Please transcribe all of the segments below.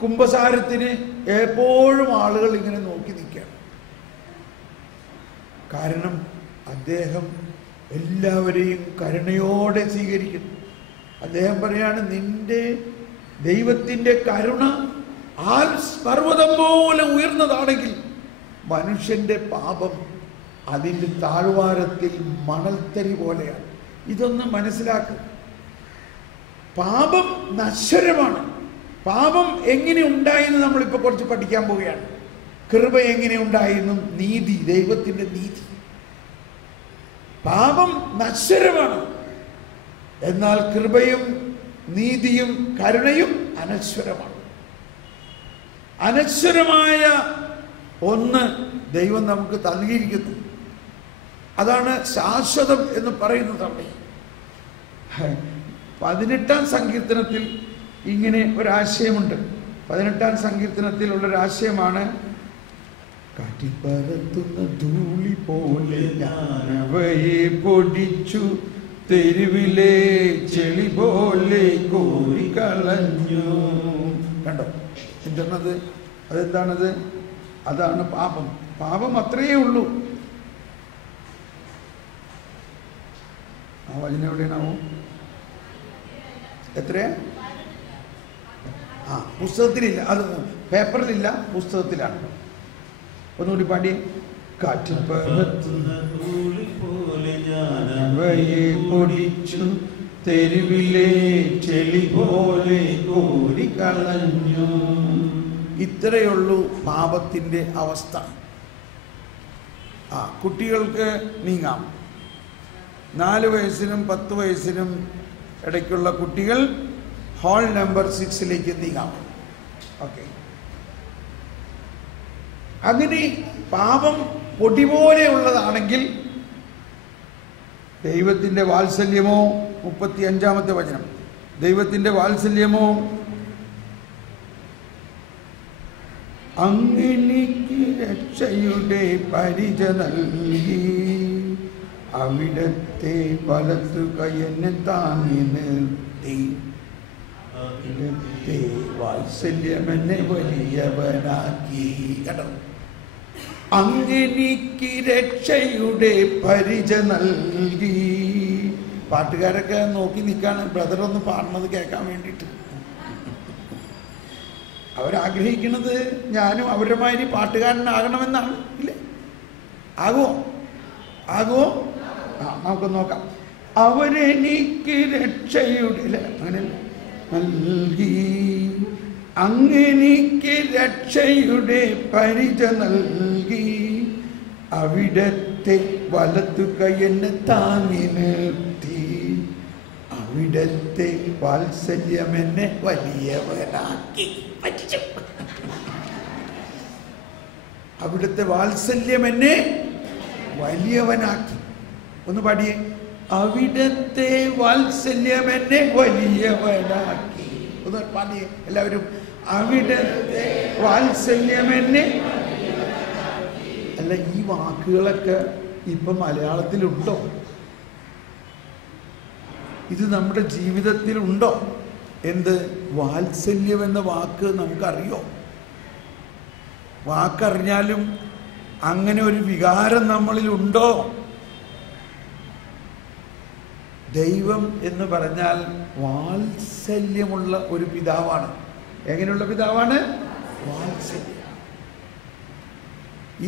കുമ്പസാരത്തിന് എപ്പോഴും ആളുകൾ ഇങ്ങനെ നോക്കി നിൽക്കുകയാണ്. കാരണം അദ്ദേഹം എല്ലാവരെയും കരുണയോടെ സ്വീകരിക്കുന്നു. അദ്ദേഹം പറയാണ്, നിന്റെ ദൈവത്തിൻ്റെ കരുണ പർവ്വതം പോലെ ഉയർന്നതാണെങ്കിൽ മനുഷ്യന്റെ പാപം അതിൻ്റെ താഴ്വാരത്തിൽ മണൽത്തരി പോലെയാണ്. ഇതൊന്ന് മനസ്സിലാക്കുക. പാപം നശ്വരമാണ്. പാപം എങ്ങനെ ഉണ്ടായെന്ന് നമ്മളിപ്പോൾ കുറച്ച് പഠിക്കാൻ പോവുകയാണ്. കൃപ എങ്ങനെ ഉണ്ടായിരുന്നു? നീതി, ദൈവത്തിൻ്റെ നീതി. പാപം നശ്വരമാണ്, എന്നാൽ കൃപയും നീതിയും കരുണയും അനശ്വരമാണ്. അനശ്വരമായ ഒന്ന് ദൈവം നമുക്ക് നൽകിയിരിക്കുന്നു. അതാണ് ശാശ്വതം എന്ന് പറയുന്നത്. അവിടെ 18-ാം സങ്കീർത്തനത്തിൽ ഇങ്ങനെ ഒരാശയമുണ്ട്. 18-ാം സങ്കീർത്തനത്തിലുള്ളൊരാശയമാണ്, കാറ്റിൽ പറത്തുന്ന ധൂളി പോലെ ഞാനവയെ പൊടിച്ചു, തെരുവിലെ ചെളി പോലെ കോരിക്കളഞ്ഞു. കണ്ടോ എന്താണ്? അതെന്താണത്? അതാണ് പാപം. പാപം അത്രയേ ഉള്ളൂ. ആ വചനം എവിടെയാണാവോ? എത്രയാ? പുസ്തകത്തിലില്ല, അത് പേപ്പറിലില്ല, പുസ്തകത്തിലാണ്. ഒന്നുകൂടി പാടി. കാറ്റിൽ പൊടിച്ചു, തെരുവിലെ ചെളി പോലെ കോരിക്കളഞ്ഞു. ഇത്രയുള്ളൂ പാപത്തിൻ്റെ അവസ്ഥ. കുട്ടികൾക്ക് നീങ്ങാം. 4 വയസ്സിനും 10 വയസ്സിനും ഇടയ്ക്കുള്ള കുട്ടികൾ ഹാൾ നമ്പർ 6 നീങ്ങാം. ഓക്കെ. അങ്ങനെ പാപം പൊടി പോലെയുള്ളതാണെങ്കിൽ ദൈവത്തിൻ്റെ വാത്സല്യമോ, 35-ാമത്തെ വചനം, ദൈവത്തിൻ്റെ വാത്സല്യമോ അങ്ങനെക്ക് രക്ഷയുടെ പരിച നൽകി, അവിടത്തെ വലത്തു കൈയെന്നെ താങ്ങി നിർത്തി, അവിടത്തെ വാത്സല്യമെന്നെ വലിയവനാക്കി. കേട്ടോ, അങ്ങനെക്ക് രക്ഷയുടെ പരിച നൽകി. പാട്ടുകാരൊക്കെ നോക്കി നിൽക്കാണ് ബ്രദറൊന്ന് പാടുന്നത് കേൾക്കാൻ വേണ്ടിയിട്ട്. അവരാഗ്രഹിക്കുന്നത് ഞാനും അവരുടെ മാതിരി പാട്ടുകാരനാകണമെന്നാണ്. ഇല്ലേ? ആകുമോ? നമുക്ക് നോക്കാം. അവരെനിക്ക് രക്ഷയുടെ, അല്ലേ? അങ്ങനെ നൽകി, അങ്ങനെക്ക് രക്ഷയുടെ പരിച നൽകി, അവിടത്തെ വലത്തു കൈയെന്നെ താങ്ങി നിർത്തി, അവിടത്തെ വാത്സല്യമെന്നെ വലിയവനാക്കി. അവിടുത്തെ വാത്സല്യമെന്നെ വലിയവനാക്കി. ഒന്ന് പാടിയേ. അവിടത്തെ വാത്സല്യമെന്നെ വലിയവനാക്കി. ഒന്ന് പാടിയേ എല്ലാവരും. അവിടത്തെ വാത്സല്യമെന്നെ. അല്ല, ഈ വാക്കുകളൊക്കെ ഇപ്പം മലയാളത്തിലുണ്ടോ? ഇത് നമ്മുടെ ജീവിതത്തിലുണ്ടോ? എന്ത് വാത്സല്യം എന്ന വാക്ക് നമുക്കറിയോ? വാക്കറിഞ്ഞാലും അങ്ങനെ ഒരു വികാരം നമ്മളിലുണ്ടോ? ദൈവം എന്ന് പറഞ്ഞാൽ വാത്സല്യമുള്ള ഒരു പിതാവാണ്. എങ്ങനെയുള്ള പിതാവാണ്? വാത്സല്യം.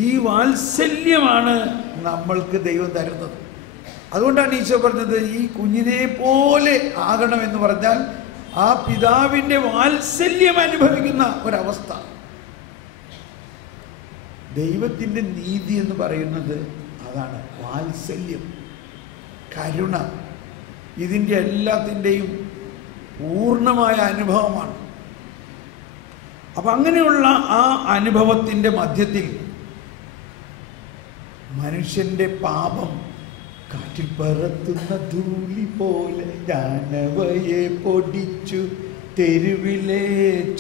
ഈ വാത്സല്യമാണ് നമ്മൾക്ക് ദൈവം തരുന്നത്. അതുകൊണ്ടാണ് ഈശോ പറഞ്ഞത്, ഈ കുഞ്ഞിനെ പോലെ ആകണമെന്ന് പറഞ്ഞാൽ ആ പിതാവിൻ്റെ വാത്സല്യം അനുഭവിക്കുന്ന ഒരവസ്ഥ. ദൈവത്തിൻ്റെ നീതി എന്ന് പറയുന്നത് അതാണ്. വാത്സല്യം, കരുണ, ഇതിൻ്റെ എല്ലാത്തിൻ്റെയും പൂർണ്ണമായ അനുഭവമാണ്. അപ്പം അങ്ങനെയുള്ള ആ അനുഭവത്തിൻ്റെ മധ്യത്തിൽ മനുഷ്യൻ്റെ പാപം കാറ്റിൽ പറത്തുന്ന ധൂളി പോലെ ഞാനവയെ പൊടിച്ചു, തെരുവിലെ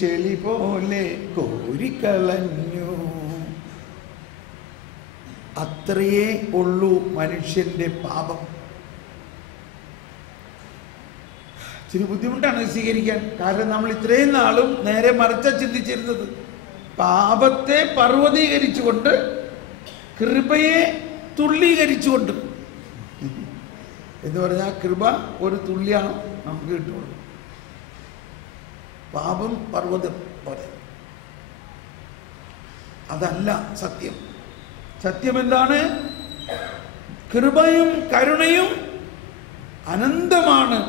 ചെളി പോലെ കോരിക്കളഞ്ഞു. അത്രയേ ഉള്ളൂ മനുഷ്യൻ്റെ പാപം. ഇച്ചിരി ബുദ്ധിമുട്ടാണ് സ്വീകരിക്കാൻ. കാരണം നമ്മൾ ഇത്രയും നാളും നേരെ മറിച്ച ചിന്തിച്ചിരുന്നത്. പാപത്തെ പർവ്വതീകരിച്ചുകൊണ്ട് കൃപയെ തുള്ളീകരിച്ചുകൊണ്ട് എന്ന് പറഞ്ഞാൽ കൃപ ഒരു തുള്ളിയാണ് നമുക്ക് കിട്ടുള്ളൂ. പാപം പർവ്വതം പോലെ. അതല്ല സത്യം. സത്യം എന്താണ്? കൃപയും കരുണയും അനന്തമാണ്,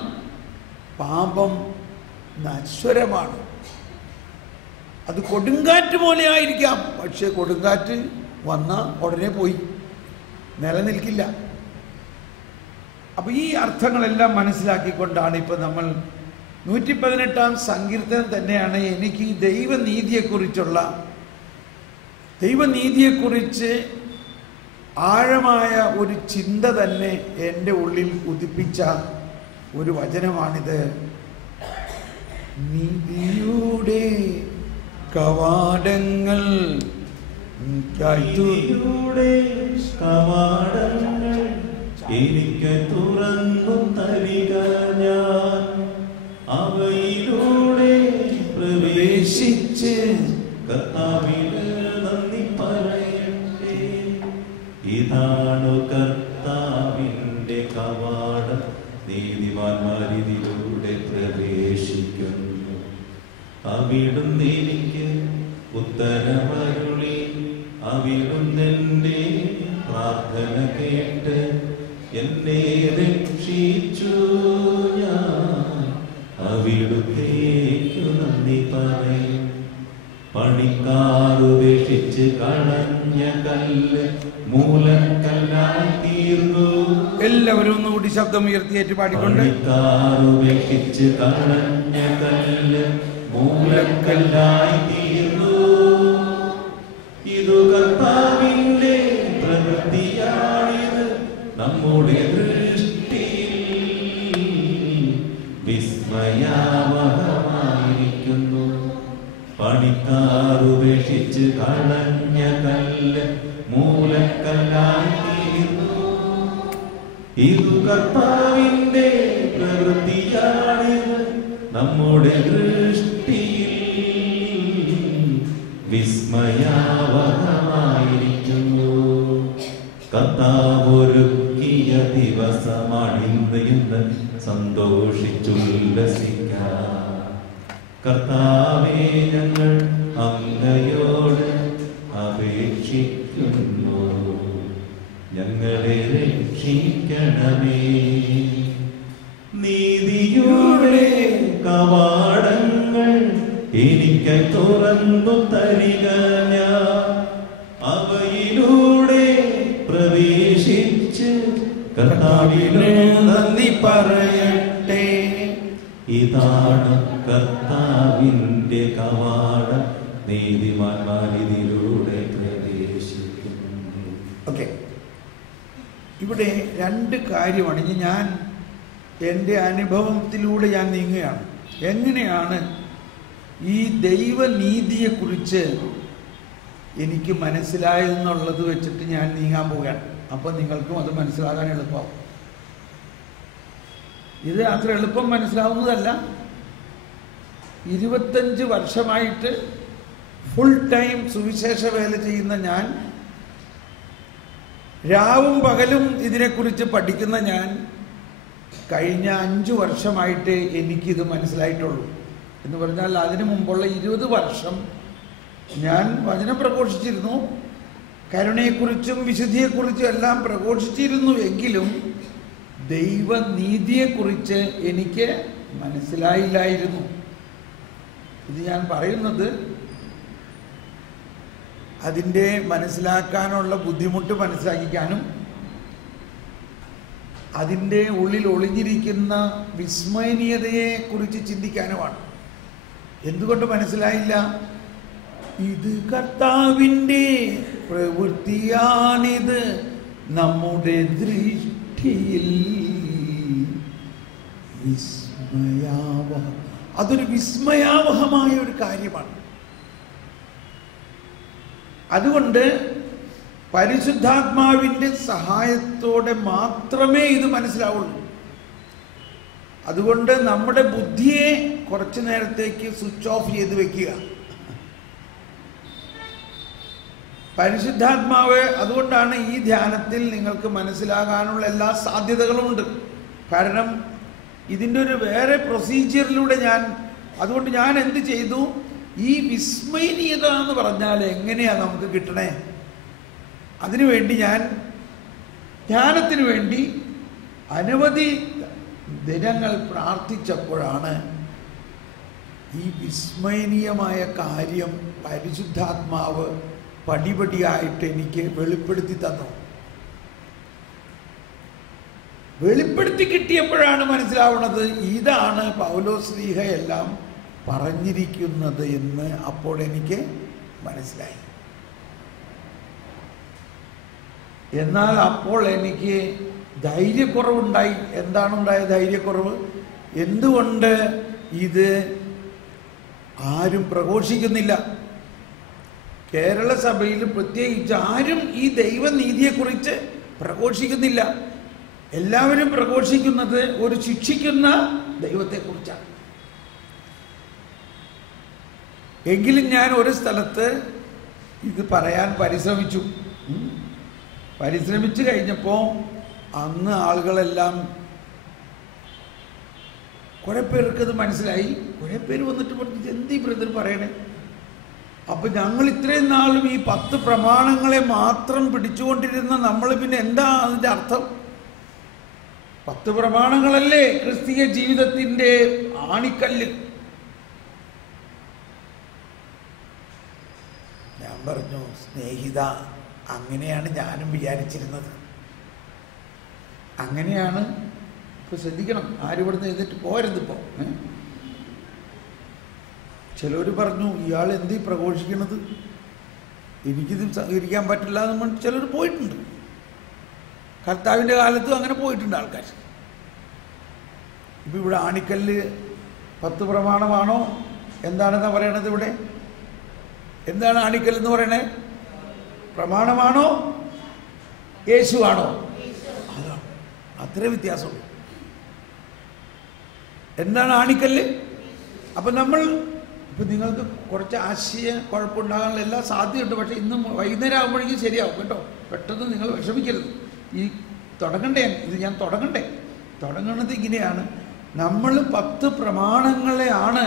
പാപം നശ്വരമാണ്. അത് കൊടുങ്കാറ്റ് പോലെ ആയിരിക്കാം, പക്ഷെ കൊടുങ്കാറ്റ് വന്ന ഉടനെ പോയി, നിലനിൽക്കില്ല. അപ്പൊ ഈ അർത്ഥങ്ങളെല്ലാം മനസ്സിലാക്കിക്കൊണ്ടാണ് ഇപ്പൊ നമ്മൾ 118-ാം സങ്കീർത്തനം തന്നെയാണ് എനിക്ക് ദൈവനീതിയെക്കുറിച്ച് ആഴമായ ഒരു ചിന്ത തന്നെ എൻ്റെ ഉള്ളിൽ ഉദിപ്പിച്ച ഒരു വചനമാണിത്. നീതിയുടെ കവാടങ്ങൾ എനിക്ക് തുറന്നു തരിക, ഞാൻ അവയിലൂടെ പ്രവേശിച്ച് കർത്താവിന് നന്ദി പറയട്ടെ. ഇതാണു കർത്താവിന്റെ കവാടം, നീതിമാന്മാരിതിലൂടെ പ്രവേശിക്കുന്നു. അവിടുന്ന് എനിക്ക് ഉത്തരമരുളി, അവിടുന്ന് എന്റെ പ്രാർത്ഥന കേട്ട് എന്നെ രക്ഷിച്ചു. ഞാൻ അവിടുത്തേക്കു നന്ദി പറയും. പണിക്കാറുപേക്ഷിച്ച് കളഞ്ഞ കല്ല് മൂലക്കല്ലായി തീർന്നു. എല്ലാവരും ഒന്നുകൂടി ശബ്ദം ഉയർത്തിയേറ്റ് പാടിക്കൊണ്ട്. പണിക്കാറുപേക്ഷിച്ച് കളഞ്ഞ കല്ല് മൂലക്കല്ലായി തീർന്നു. ഇതു കർത്താവിന്റെ പ്രവൃത്തിയാണിത്, നമ്മുടെ ദൃഷ്ടിയിൽ വിസ്മയാവഹമായിരിക്കുന്നു. പണിക്കാറുപേക്ഷിച്ച് കളഞ്ഞ കല്ല് മൂലക്കല്ലായി തീർന്നു. ഇതു കർത്താവിന്റെ പ്രവൃത്തിയാണിത്, നമ്മുടെ ദൃഷ്ടിയിൽ വിസ്മയാവഹമായിരിക്കുന്നു. കർത്താവൊരുക്കിയ ദിവസമാണിന്ന് എന്ന് സന്തോഷിച്ചുല്ലസിക്കാം. കർത്താവേ, ഞങ്ങൾ അങ്ങയോട് അപേക്ഷിക്കുന്നു, ഞങ്ങളെ രക്ഷിക്കണമേ. നീതിയുടെ കവാടങ്ങൾ എനിക്ക് തുറന്നു തരിക, ഞാൻ അവയിലൂടെ പ്രവേശിച്ച് കർത്താവിന് നന്ദി പറയട്ടെ. ഇതാണ് കർത്താവിന്റെ കവാടം, നീതിമാന്മാരിതിലൂടെ പ്രവേശിക്കുന്നു. ഓക്കെ, ഇവിടെ രണ്ട് കാര്യമാണ്. ഇനി ഞാൻ എൻ്റെ അനുഭവത്തിലൂടെ ഞാൻ നീങ്ങുകയാണ്. എങ്ങനെയാണ് ഈ ദൈവനീതിയെക്കുറിച്ച് എനിക്ക് മനസ്സിലായെന്നുള്ളത് വെച്ചിട്ട് ഞാൻ നീങ്ങാൻ പോവുകയാണ്. അപ്പം നിങ്ങൾക്കും അത് മനസ്സിലാകാൻ എളുപ്പമാവും. ഇത് അത്ര എളുപ്പം മനസ്സിലാവുന്നതല്ല. 25 വർഷമായിട്ട് ഫുൾ ടൈം സുവിശേഷ വേല ചെയ്യുന്ന ഞാൻ, രാവും പകലും ഇതിനെക്കുറിച്ച് പഠിക്കുന്ന ഞാൻ, കഴിഞ്ഞ 5 വർഷമായിട്ട് എനിക്കിത് മനസ്സിലായിട്ടുള്ളൂ. എന്ന് പറഞ്ഞാൽ അതിനു മുമ്പുള്ള 20 വർഷം ഞാൻ വചനം പ്രഘോഷിച്ചിരുന്നു, കരുണയെക്കുറിച്ചും വിശുദ്ധിയെക്കുറിച്ചും എല്ലാം പ്രഘോഷിച്ചിരുന്നു. എങ്കിലും ദൈവനീതിയെക്കുറിച്ച് എനിക്ക് മനസ്സിലായില്ലായിരുന്നു. ഇത് ഞാൻ പറയുന്നത് അതിൻ്റെ മനസ്സിലാക്കാനുള്ള ബുദ്ധിമുട്ട് മനസ്സിലാക്കിക്കാനും അതിൻ്റെ ഉള്ളിൽ ഒളിഞ്ഞിരിക്കുന്ന വിസ്മയനീയതയെ കുറിച്ച് ചിന്തിക്കാനുമാണ്. എന്തുകൊണ്ട് മനസ്സിലായില്ല? ഇത് കർത്താവിൻ്റെ പ്രവൃത്തിയാണിത്, നമ്മുടെ ദൃഷ്ടിയിൽ അതൊരു വിസ്മയാവഹമായ ഒരു കാര്യമാണ്. അതുകൊണ്ട് പരിശുദ്ധാത്മാവിൻ്റെ സഹായത്തോടെ മാത്രമേ ഇത് മനസ്സിലാവുള്ളൂ. അതുകൊണ്ട് നമ്മുടെ ബുദ്ധിയെ കുറച്ചു നേരത്തേക്ക് സ്വിച്ച് ഓഫ് ചെയ്ത് വെക്കുക. പരിശുദ്ധാത്മാവ്, അതുകൊണ്ടാണ് ഈ ധ്യാനത്തിൽ നിങ്ങൾക്ക് മനസ്സിലാകാനുള്ള എല്ലാ സാധ്യതകളുമുണ്ട്. കാരണം ഇതിൻ്റെ ഒരു വേറെ പ്രൊസീജിയറിലൂടെ അതുകൊണ്ട് ഞാൻ എന്ത് ചെയ്തു, ഈ വിസ്മയനീയത എന്ന് പറഞ്ഞാൽ എങ്ങനെയാണ് നമുക്ക് കിട്ടണേ, അതിനുവേണ്ടി ഞാൻ ധ്യാനത്തിന് വേണ്ടി അനവധി ദിനങ്ങൾ പ്രാർത്ഥിച്ചപ്പോഴാണ് ഈ വിസ്മയനീയമായ കാര്യം പരിശുദ്ധാത്മാവ് പടിപടിയായിട്ട് എനിക്ക് വെളിപ്പെടുത്തി തന്നു. വെളിപ്പെടുത്തി കിട്ടിയപ്പോഴാണ് മനസ്സിലാവുന്നത് ഇതാണ് പൗലോസ്ലീഹ എല്ലാം പറഞ്ഞിരിക്കുന്നത് എന്ന് അപ്പോൾ എനിക്ക് മനസ്സിലായി. എന്നാൽ അപ്പോൾ എനിക്ക് ധൈര്യക്കുറവുണ്ടായി. എന്താണ് ഉണ്ടായ ധൈര്യക്കുറവ്? എന്തുകൊണ്ട് ഇത് ആരും പ്രഘോഷിക്കുന്നില്ല? കേരള സഭയിൽ പ്രത്യേകിച്ച് ആരും ഈ ദൈവനീതിയെക്കുറിച്ച് പ്രഘോഷിക്കുന്നില്ല. എല്ലാവരും പ്രഘോഷിക്കുന്നത് ഒരു ശിക്ഷിക്കുന്ന ദൈവത്തെക്കുറിച്ചാണ്. എങ്കിലും ഞാൻ ഒരു സ്ഥലത്ത് ഇത് പറയാൻ പരിശ്രമിച്ചു കഴിഞ്ഞപ്പോൾ അന്ന് ആളുകളെല്ലാം കുറെ പേർക്ക് ഇത് മനസ്സിലായി. കുറെ പേര് വന്നിട്ട് പറഞ്ഞു, എന്തീ ബ്രദർ പറയണേ? അപ്പൊ ഞങ്ങൾ ഇത്രയും നാളും ഈ 10 പ്രമാണങ്ങളെ മാത്രം പിടിച്ചുകൊണ്ടിരുന്ന നമ്മൾ പിന്നെ എന്താ അതിന്റെ അർത്ഥം? 10 പ്രമാണങ്ങളല്ലേ ക്രിസ്തീയ ജീവിതത്തിന്റെ ആണിക്കല്ല്. ഞാൻ പറഞ്ഞു, സ്നേഹിത, അങ്ങനെയാണ് ഞാനും വിചാരിച്ചിരുന്നത്. അങ്ങനെയാണ്. ഇപ്പൊ ശ്രദ്ധിക്കണം, ആരും ഇവിടുന്ന് എഴുതിട്ട് പോരുതിപ്പോ. ചിലർ പറഞ്ഞു, ഇയാൾ എന്തീ പ്രഘോഷിക്കണത്, എനിക്കിത് സഹകരിക്കാൻ പറ്റില്ല എന്ന് പറഞ്ഞ് ചിലർ പോയിട്ടുണ്ട്. കർത്താവിൻ്റെ കാലത്തും അങ്ങനെ പോയിട്ടുണ്ട് ആൾക്കാർ. ഇപ്പം ഇവിടെ ആണിക്കല്ല് 10 പ്രമാണമാണോ എന്താണെന്നാ പറയണത്? ഇവിടെ എന്താണ് ആണിക്കല്ല് എന്ന് പറയണേ? പ്രമാണമാണോ യേശു ആണോ? അതാണ്, അത്ര വ്യത്യാസമുള്ളൂ. എന്താണ് ആണിക്കല്ല്? അപ്പം ഇപ്പം നിങ്ങൾക്ക് കുറച്ച് ആശയ കുഴപ്പമുണ്ടാകാനുള്ള എല്ലാ സാധ്യതയുണ്ട്. പക്ഷേ ഇന്ന് വൈകുന്നേരം ആകുമ്പോഴേക്കും ശരിയാവും കേട്ടോ. പെട്ടെന്ന് നിങ്ങൾ വിഷമിക്കരുത്. ഞാൻ തുടങ്ങണത് ഇങ്ങനെയാണ്. നമ്മൾ 10 പ്രമാണങ്ങളെയാണ്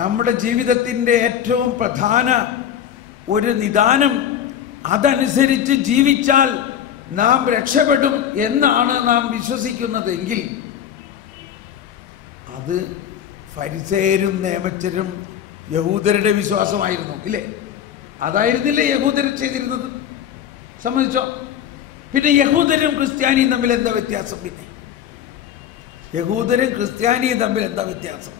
നമ്മുടെ ജീവിതത്തിൻ്റെ ഏറ്റവും പ്രധാന ഒരു നിദാനം. അതനുസരിച്ച് ജീവിച്ചാൽ നാം രക്ഷപ്പെടും എന്നാണ് നാം വിശ്വസിക്കുന്നതെങ്കിൽ അത് ഫരിസേയരും നിയമജ്ഞരും യഹൂദരുടെ വിശ്വാസമായിരുന്നു, ഇല്ലേ? അതായിരുന്നില്ലേ യഹൂദർ ചെയ്തിരുന്നത്? സമ്മതിച്ചോ? പിന്നെ യഹൂദരും ക്രിസ്ത്യാനിയും തമ്മിൽ എന്താ വ്യത്യാസം? പിന്നെ യഹൂദരും ക്രിസ്ത്യാനിയും തമ്മിൽ എന്താ വ്യത്യാസം?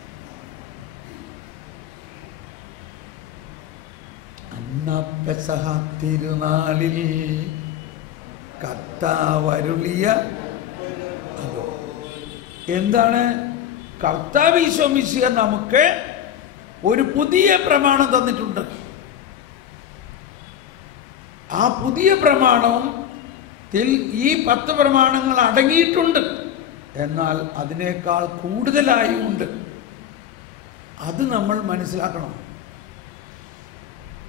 പെസഹ തിരുനാളിൽ കർത്താവരുളിയ എന്താണ്? കർത്താവ് ഈശോ മിശിഹ നമുക്ക് ഒരു പുതിയ പ്രമാണം തന്നിട്ടുണ്ട്. ആ പുതിയ പ്രമാണത്തിൽ ഈ 10 പ്രമാണങ്ങൾ അടങ്ങിയിട്ടുണ്ട്. എന്നാൽ അതിനേക്കാൾ കൂടുതലായി ഉണ്ട്. അത് നമ്മൾ മനസ്സിലാക്കണം.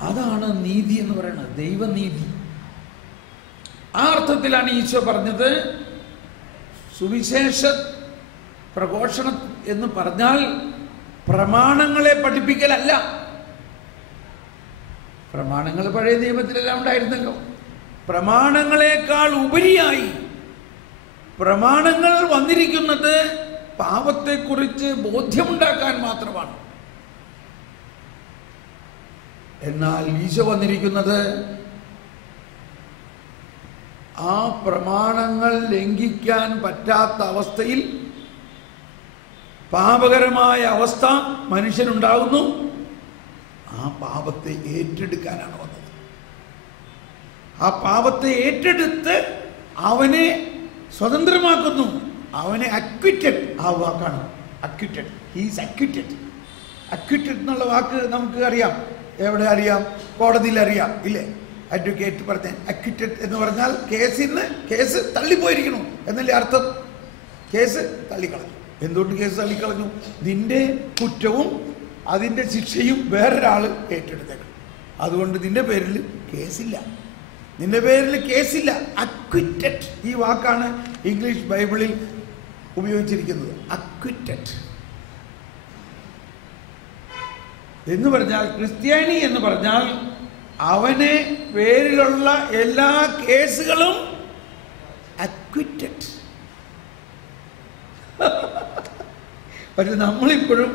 അതാണ് നീതി എന്ന് പറയുന്നത്, ദൈവനീതി. ആ അർത്ഥത്തിലാണ് ഈശോ പറഞ്ഞത്, സുവിശേഷ പ്രഘോഷണം എന്ന് പറഞ്ഞാൽ പ്രമാണങ്ങളെ പഠിപ്പിക്കലല്ല. പ്രമാണങ്ങൾ പഴയ നിയമത്തിലെല്ലാം ഉണ്ടായിരുന്നല്ലോ. പ്രമാണങ്ങളെക്കാൾ ഉപരിയായി പ്രമാണങ്ങൾ വന്നിരിക്കുന്നത് പാപത്തെക്കുറിച്ച് ബോധ്യമുണ്ടാക്കാൻ മാത്രമാണ്. എന്നാൽ ഈശോ വന്നിരിക്കുന്നത് ആ പ്രമാണങ്ങൾ ലംഘിക്കാൻ പറ്റാത്ത അവസ്ഥയിൽ, പാപകരമായ അവസ്ഥ മനുഷ്യനുണ്ടാകുന്നു, ആ പാപത്തെ ഏറ്റെടുക്കാനാണ് വന്നത്. ആ പാപത്തെ ഏറ്റെടുത്ത് അവനെ സ്വതന്ത്രമാക്കുന്നു, അവനെ അക്വിറ്റഡ്. ആ വാക്കാണ് അക്വിറ്റഡ്. ഹീസ് അക്വിറ്റഡ്. അക്വിറ്റഡ് എന്നുള്ള വാക്ക് നമുക്ക് അറിയാം. എവിടെ അറിയാം? കോടതിയിൽ അറിയാം, ഇല്ലേ? അഡ്വക്കേറ്റ് പറഞ്ഞ അക്വിറ്റഡ് എന്ന് പറഞ്ഞാൽ കേസ് തള്ളിപ്പോയിരിക്കണു എന്നല്ലേ അർത്ഥം? കേസ് തള്ളിക്കളഞ്ഞു. എന്തുകൊണ്ട് കേസ് തള്ളിക്കളഞ്ഞു? നിന്റെ കുറ്റവും അതിൻ്റെ ശിക്ഷയും വേറൊരാൾ ഏറ്റെടുത്തേക്കണം. അതുകൊണ്ട് നിന്റെ പേരിൽ കേസില്ല, നിന്റെ പേരിൽ കേസില്ല. അക്വിറ്റഡ്, ഈ വാക്കാണ് ഇംഗ്ലീഷ് ബൈബിളിൽ ഉപയോഗിച്ചിരിക്കുന്നത്. അക്വിറ്റഡ് എന്ന് പറഞ്ഞാൽ, ക്രിസ്ത്യാനി എന്ന് പറഞ്ഞാൽ അവനെ പേരിലുള്ള എല്ലാ കേസുകളും അക്വിറ്റഡ്. പക്ഷെ നമ്മളിപ്പോഴും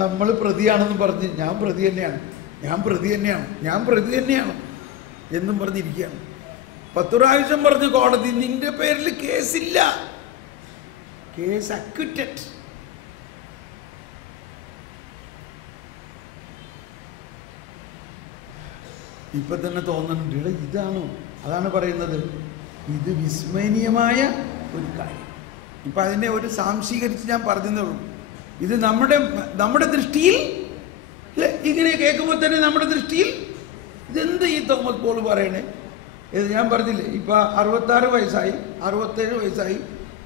നമ്മൾ പ്രതിയാണെന്ന് പറഞ്ഞ് ഞാൻ പ്രതി തന്നെയാണ്, ഞാൻ പ്രതി തന്നെയാണ്, ഞാൻ പ്രതി തന്നെയാണ് എന്നും പറഞ്ഞിരിക്കുകയാണ്. 10 പ്രാവശ്യം പറഞ്ഞു കോടതി, നിന്റെ പേരിൽ കേസില്ല, കേസ് അക്വിറ്റഡ്. ഇപ്പൊ തന്നെ തോന്നുന്നുണ്ട്, ഇതാണോ? അതാണ് പറയുന്നത്, ഇത് വിസ്മരണീയമായ ഒരു കാര്യം. ഇപ്പൊ അതിനെ ഒരു സാംശീകരിച്ച് ഞാൻ പറഞ്ഞതേ ഉള്ളൂ. ഇത് നമ്മുടെ ദൃഷ്ടിയിൽ ഇങ്ങനെ കേൾക്കുമ്പോൾ തന്നെ നമ്മുടെ ദൃഷ്ടിയിൽ ഇതെന്ത് ഈ തോമസ് പോൾ പറയണേ? ഇത് ഞാൻ പറഞ്ഞില്ലേ, ഇപ്പൊ 66 വയസ്സായി, 67 വയസ്സായി.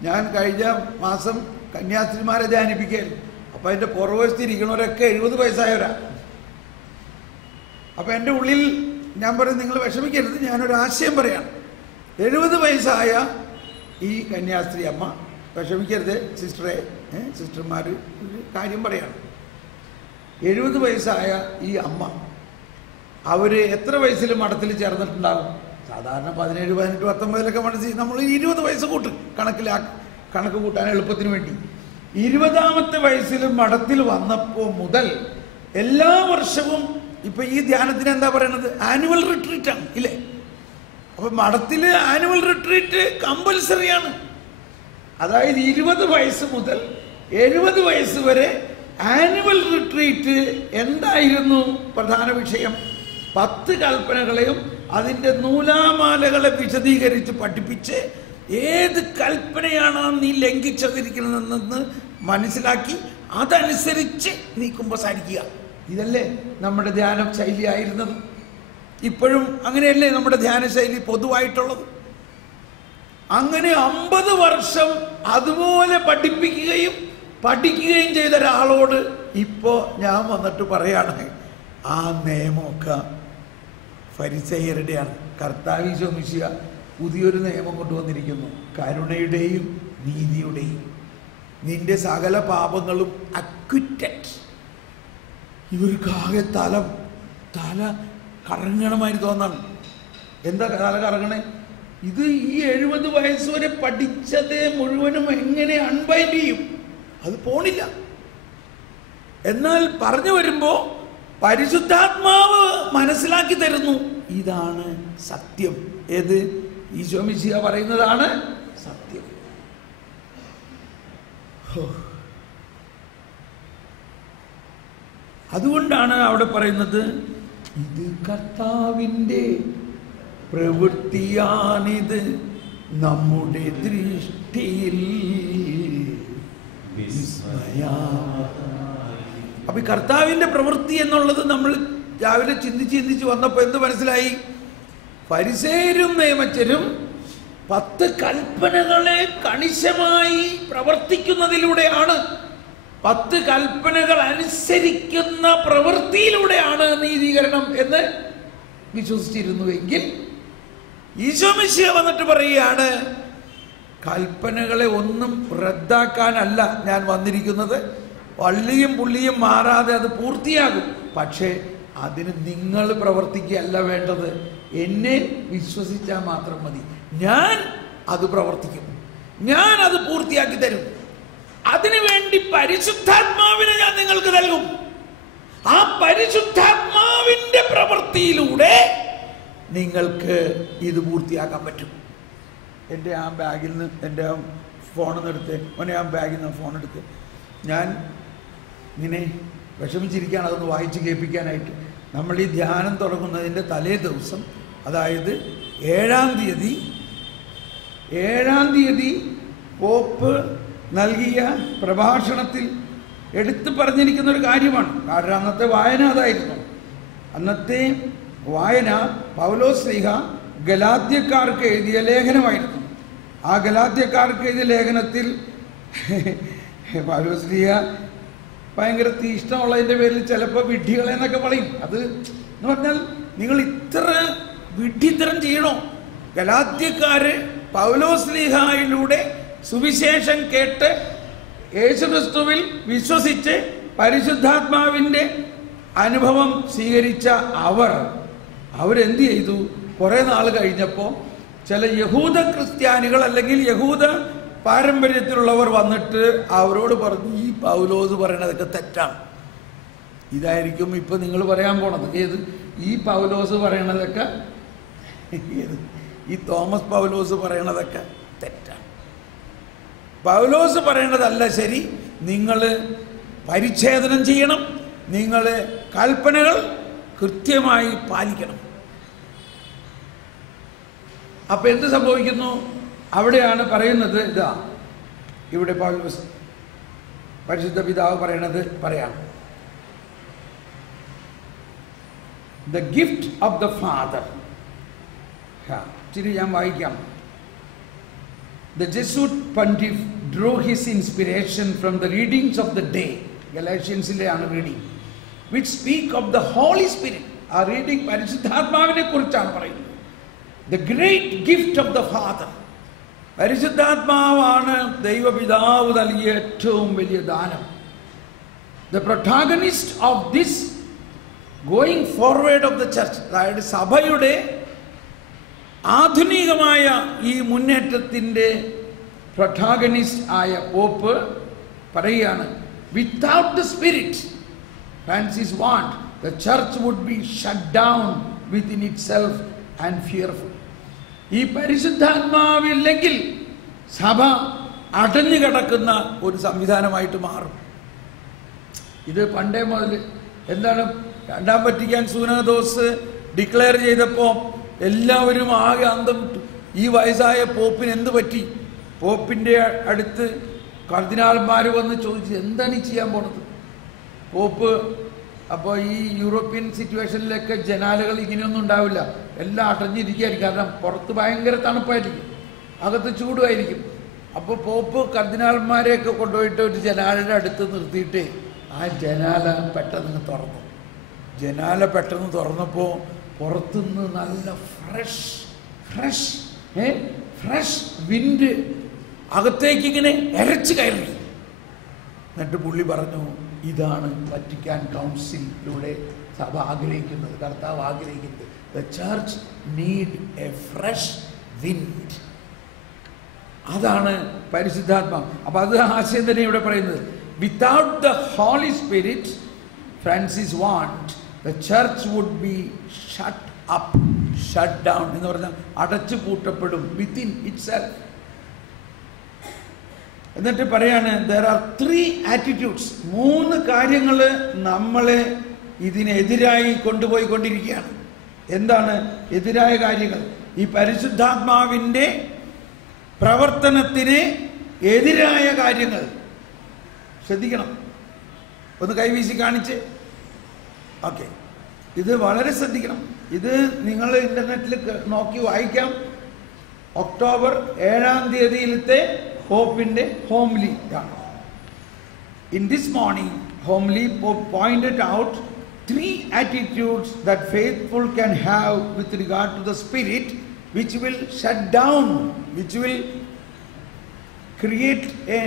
ഞാൻ കഴിഞ്ഞ മാസം കന്യാസ്ത്രീമാരെ ധ്യാനിപ്പിക്കുകയായിരുന്നു. അപ്പൊ അതിന്റെ പുറവശത്തിരിക്കണവരൊക്കെ 70 വയസ്സായവരാ. അപ്പൊ എൻ്റെ ഉള്ളിൽ ഞാൻ പറയും, നിങ്ങൾ വിഷമിക്കരുത്, ഞാനൊരു ആശയം പറയാം. 70 വയസ്സായ ഈ കന്യാസ്ത്രീ അമ്മ, വിഷമിക്കരുത് സിസ്റ്ററെ, സിസ്റ്റർമാർ ഒരു കാര്യം പറയാണ്. 70 വയസ്സായ ഈ അമ്മ, അവര് എത്ര വയസ്സിൽ മഠത്തിൽ ചേർന്നിട്ടുണ്ടാകും? സാധാരണ 17, 18, 19 മനസ്സിൽ നമ്മൾ 20 വയസ്സ് കൂട്ടും, കണക്ക് കൂട്ടാൻ എളുപ്പത്തിന് വേണ്ടി. 20ാമത്തെ വയസ്സിൽ മഠത്തിൽ വന്നപ്പോൾ മുതൽ എല്ലാ വർഷവും, ഇപ്പൊ ഈ ധ്യാനത്തിന് എന്താ പറയണത്? ആനുവൽ റിട്രീറ്റ് ആണ് ഇല്ലേ? അപ്പൊ മഠത്തില് ആനുവൽ റിട്രീറ്റ് കമ്പൽസറിയാണ്. അതായത് 20 വയസ്സ് മുതൽ 70 വയസ്സ് വരെ ആനുവൽ റിട്രീറ്റ് എന്തായിരുന്നു പ്രധാന വിഷയം? 10 കൽപ്പനകളെയും അതിൻ്റെ നൂലാമാലകളെ വിശദീകരിച്ച് പഠിപ്പിച്ച് ഏത് കൽപ്പനയാണ് നീ ലംഘിച്ചതിരിക്കുന്നതെന്ന് മനസ്സിലാക്കി അതനുസരിച്ച് നീ കുമ്പസാരിക്കുക. ഇതല്ലേ നമ്മുടെ ധ്യാന ശൈലി ആയിരുന്നത്. ഇപ്പോഴും അങ്ങനെയല്ലേ നമ്മുടെ ധ്യാന ശൈലി പൊതുവായിട്ടുള്ളത്. അങ്ങനെ 50 വർഷം അതുപോലെ പഠിക്കുകയും ചെയ്ത ഒരാളോട് ഇപ്പോൾ ഞാൻ വന്നിട്ട് പറയാണ്, ആ നിയമമൊക്കെ ഫരിസേയരുടെയാണ്. കർത്താവ് ഈശോ മിശിഹ പുതിയൊരു നിയമം കൊണ്ടുവന്നിരിക്കുന്നു, കരുണയുടെയും നീതിയുടെയും. നിന്റെ സകല പാപങ്ങളും അക്വിറ്റഡ്. ഇവർക്കാകെ തല കറങ്ങണമായി തോന്നാണ്. എന്താ തല കറങ്ങണേ? ഇത് ഈ 70 വയസ്സ് വരെ പഠിച്ചതേ മുഴുവനും എങ്ങനെ അൺബൈൻഡ് ചെയ്യും? അത് പോണില്ല. എന്നാൽ പറഞ്ഞു വരുമ്പോ പരിശുദ്ധാത്മാവ് മനസ്സിലാക്കി തരുന്നു, ഇതാണ് സത്യം. ഏത്? ഈശോ മിശിഹ പറയുന്നതാണ് സത്യം. അതുകൊണ്ടാണ് അവിടെ പറയുന്നത്, ഇത് കർത്താവിൻ്റെ പ്രവൃത്തിയാണിത് നമ്മുടെ ദൃഷ്ടിയിൽ വിസ്മയാ. അപ്പൊ കർത്താവിന്റെ പ്രവൃത്തി എന്നുള്ളത് നമ്മൾ രാവിലെ ചിന്തിച്ച് വന്നപ്പോൾ എന്ത് മനസ്സിലായി? ഫരിസേയരും നിയമജ്ഞരും 10 കൽപ്പനകളെ കണിശമായി പ്രവർത്തിക്കുന്നതിലൂടെയാണ്, 10 കൽപ്പനകൾ അനുസരിക്കുന്ന പ്രവൃത്തിയിലൂടെയാണ് നീതീകരണം എന്ന് വിശ്വസിച്ചിരുന്നുവെങ്കിൽ, ഈശോ മിശിഹ വന്നിട്ട് പറയുകയാണ്, കൽപ്പനകളെ ഒന്നും റദ്ദാക്കാനല്ല ഞാൻ വന്നിരിക്കുന്നത്, വള്ളിയും പുള്ളിയും മാറാതെ അത് പൂർത്തിയാകും. പക്ഷേ അതിന് നിങ്ങൾ പ്രവർത്തിക്കുകയല്ല വേണ്ടത്, എന്നെ വിശ്വസിച്ചാൽ മാത്രം മതി. ഞാൻ അത് പ്രവർത്തിക്കും, ഞാൻ അത് പൂർത്തിയാക്കി തരും. അതിനുവേണ്ടി പരിശുദ്ധാത്മാവിനെ ഞാൻ നിങ്ങൾക്ക് നൽകും. ആ പരിശുദ്ധാത്മാവിന്റെ പ്രവൃത്തിയിലൂടെ നിങ്ങൾക്ക് ഇത് പൂർത്തിയാക്കാൻ പറ്റും. എൻ്റെ ആ ബാഗിൽ നിന്ന് എൻ്റെ ആ ഫോണിൽ നിന്ന് എടുത്ത്, മോനെ ആ ബാഗിൽ നിന്ന് ഫോൺ എടുത്ത്, ഞാൻ ഇങ്ങനെ വിഷമിച്ചിരിക്കുകയാണ്, അതൊന്ന് വായിച്ച് കേൾപ്പിക്കാനായിട്ട്. നമ്മൾ ഈ ധ്യാനം തുടങ്ങുന്നതിൻ്റെ തലേ ദിവസം, അതായത് 7-ാം തീയതി പോപ്പ് നൽകിയ പ്രഭാഷണത്തിൽ എടുത്തു പറഞ്ഞിരിക്കുന്ന ഒരു കാര്യമാണ്. കാരണം അന്നത്തെ വായന അതായിരുന്നു. അന്നത്തെ വായന പൗലോസ് ശ്ലീഹ ഗലാത്യക്കാർക്ക് എഴുതിയ ലേഖനമായിരുന്നു. ആ ഗലാത്യക്കാർക്ക് എഴുതിയ ലേഖനത്തിൽ പൗലോസ്ലീഹ ഭയങ്കര തീഷ്ണമുള്ളതിൻ്റെ പേരിൽ ചിലപ്പോൾ വിഡ്ഢികളെന്നൊക്കെ പറയും. അത് എന്ന് പറഞ്ഞാൽ നിങ്ങൾ ഇത്ര വിഡ്ഢിത്തരം ചെയ്യണോ? ഗലാത്യക്കാര് പൗലോസ്ലീഹായിലൂടെ സുവിശേഷം കേട്ട് യേശുക്രിസ്തുവിൽ വിശ്വസിച്ച് പരിശുദ്ധാത്മാവിൻ്റെ അനുഭവം സ്വീകരിച്ച അവരെന്ത് ചെയ്തു? കുറേ നാൾ കഴിഞ്ഞപ്പോൾ ചില യഹൂദ ക്രിസ്ത്യാനികൾ അല്ലെങ്കിൽ യഹൂദ പാരമ്പര്യത്തിലുള്ളവർ വന്നിട്ട് അവരോട് പറഞ്ഞു, ഈ പൗലോസ് പറയണതൊക്കെ തെറ്റാണ്. ഇതായിരിക്കും ഇപ്പം നിങ്ങൾ പറയാൻ പോണത്. ഏത്? ഈ പൗലോസ് പറയണതൊക്കെ, ഈ തോമസ് പൗലോസ് പറയണതൊക്കെ തെറ്റാണ്. പൗലോസ് പറയണതല്ല ശരി, നിങ്ങൾ പരിച്ഛേദനം ചെയ്യണം, നിങ്ങൾ കൽപ്പനകൾ കൃത്യമായി പാലിക്കണം. അപ്പം എന്ത് സംഭവിക്കുന്നു? അവിടെയാണ് പറയുന്നത്, ഇതാ ഇവിടെ പൗലോസ് പരിശുദ്ധ പിതാവ് പറയണത് പറയാം. The gift of the father. ഇച്ചിരി ഞാൻ വായിക്കാം. The Jesuit pontiff drew his inspiration from the readings of the day. Galatians-ലെയാണ് reading, which speak of the Holy Spirit. ആ റീഡിംഗ് പരിശുദ്ധാത്മാവിനെ കുറിച്ചാണ് പറയുന്നത്. The great gift of the Father. പരിശുദ്ധാത്മാവാണ് ദൈവപിതാവ് നൽകിയ ഏറ്റവും വലിയ ദാനം. The protagonist of this going forward of the church. അതായത് സഭയുടെ ആധുനികമായ ഈ മുന്നേറ്റത്തിൻ്റെ പ്രൊട്ടാഗണിസ്റ്റ് ആയ പോപ്പ് പറയുകയാണ്, without the spirit Francis want the church would be shut down within itself and fearful. ഈ പരിശുദ്ധാത്മാവില്ലെങ്കിൽ സഭ അടഞ്ഞു കിടക്കുന്ന ഒരു സംവിധാനമായിട്ട് മാറും. ഇത് പണ്ടേ മുതൽ എന്താണ്, രണ്ടാം വത്തിക്കാൻ സൂനദോസ് ഡിക്ലെയർ ചെയ്തപ്പോൾ എല്ലാവരും ആകെ അന്തം വിട്ടു. ഈ വയസ്സായ പോപ്പിന് എന്ത് പറ്റി? പോപ്പിൻ്റെ അടുത്ത് കർദിനാൾമാർ വന്ന് ചോദിച്ചു, എന്താണ് ഈ ചെയ്യാൻ പോണത്? പോപ്പ് അപ്പോൾ ഈ യൂറോപ്യൻ സിറ്റുവേഷനിലൊക്കെ ജനാലകൾ ഇങ്ങനെയൊന്നും ഉണ്ടാവില്ല, എല്ലാം അടഞ്ഞിരിക്കുകയായിരിക്കും. കാരണം പുറത്ത് ഭയങ്കര തണുപ്പായിരിക്കും, അകത്ത് ചൂടുമായിരിക്കും. അപ്പോൾ പോപ്പ് കർദിനാൾമാരെയൊക്കെ കൊണ്ടുപോയിട്ട് ഒരു ജനാലയുടെ അടുത്ത് നിർത്തിയിട്ട് ആ ജനാല പെട്ടെന്ന് തുറന്നു. ജനാല പെട്ടെന്ന് തുറന്നപ്പോൾ പുറത്തുനിന്ന് നല്ല ഫ്രഷ് വിൻഡ് അകത്തേക്ക് ഇങ്ങനെ എരച്ച് കയറി. എന്നിട്ട് പുള്ളി പറഞ്ഞു, ഇതാണ് വത്തിക്കാൻ കൗൺസിലിലൂടെ സഭ ആഗ്രഹിക്കുന്നത്, കർത്താവ് ആഗ്രഹിക്കുന്നത്. The church need a fresh wind. അതാണ് പരിശുദ്ധാത്മാവ്. അപ്പം അത് ആശയം തന്നെ ഇവിടെ പറയുന്നത്. Without the holy spirit Francis want the church would be shut up, shut down എന്ന് പറഞ്ഞാൽ അടച്ചു പൂട്ടപ്പെടും വിത്തിൻ ഇറ്റ് സെൽഫ്. എന്നിട്ട് പറയാണ്, there are 3 attitudes. 3 കാര്യങ്ങൾ നമ്മളെ ഇതിനെതിരായി കൊണ്ടുപോയിക്കൊണ്ടിരിക്കുകയാണ്. എന്താണ് എതിരായ കാര്യങ്ങൾ? ഈ പരിശുദ്ധാത്മാവിൻ്റെ പ്രവർത്തനത്തിന് എതിരായ കാര്യങ്ങൾ ശ്രദ്ധിക്കണം. ഒന്ന് കൈവീശി കാണിച്ച്. ഓക്കെ, ഇത് വളരെ ശ്രദ്ധിക്കണം. ഇത് നിങ്ങൾ ഇന്റർനെറ്റിൽ നോക്കി വായിക്കാം. ഒക്ടോബർ 7-ാം തീയതിയിലത്തെ പോപ്പിന്റെ ഹോംലി ആണ്. In this morning homily, Pope pointed out 3 attitudes that faithful can have with regard to the spirit, which will shut down, which will create a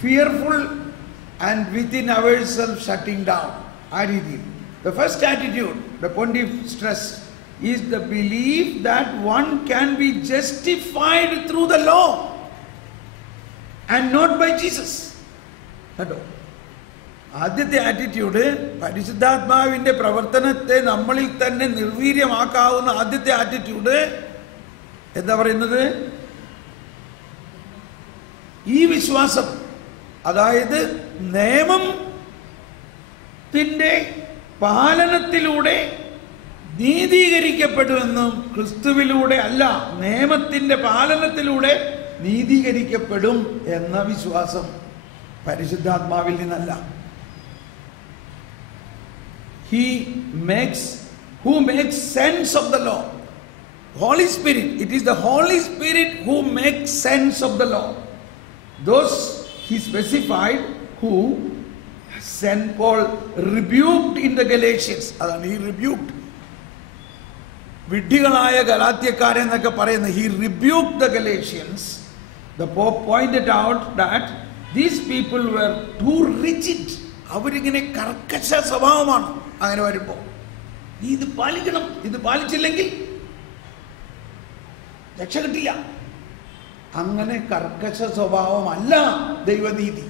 fearful and within ourselves shutting down. The first attitude, the pontiff stressed, is the belief that one can be justified through the law and not by Jesus. കേട്ടോ, ആദ്യത്തെ attitude പരിശുദ്ധാത്മാവിൻ്റെ പ്രവർത്തനത്തെ നമ്മളിൽ തന്നെ നിർവീര്യമാക്കാവുന്ന ആദ്യത്തെ attitude എന്താ പറയുന്നത്? ഈ വിശ്വാസം, അതായത് നിയമത്തിൻ്റെ പാലനത്തിലൂടെ നീതീകരിക്കപ്പെടുമെന്നും ക്രിസ്തുവിലൂടെ അല്ല, നിയമത്തിൻ്റെ പാലനത്തിലൂടെ നീതീകരിക്കപ്പെടും എന്ന വിശ്വാസം പരിശുദ്ധാത്മാവിൽ നിന്നല്ല. Who makes sense of the law? Holy Spirit. It is the Holy Spirit who makes sense of the law. Those he specified who St. Paul rebuked in the Galatians. അതാണ് he rebuked. വിഡ്ഢികളായ ഗലാത്യക്കാരെ എന്നൊക്കെ പറയുന്നത്. He rebuked the Galatians. The Pope pointed out that these people were too rigid. അവരിങ്ങനെ കർക്കശ സ്വഭാവമാണ്. അങ്ങനെ വരുമ്പോൾ നീ ഇത് പാലിക്കണം, ഇത് പാലിച്ചില്ലെങ്കിൽ രക്ഷ കിട്ടില്ല. അങ്ങനെ കർക്കശ സ്വഭാവമല്ല ദൈവനീതി.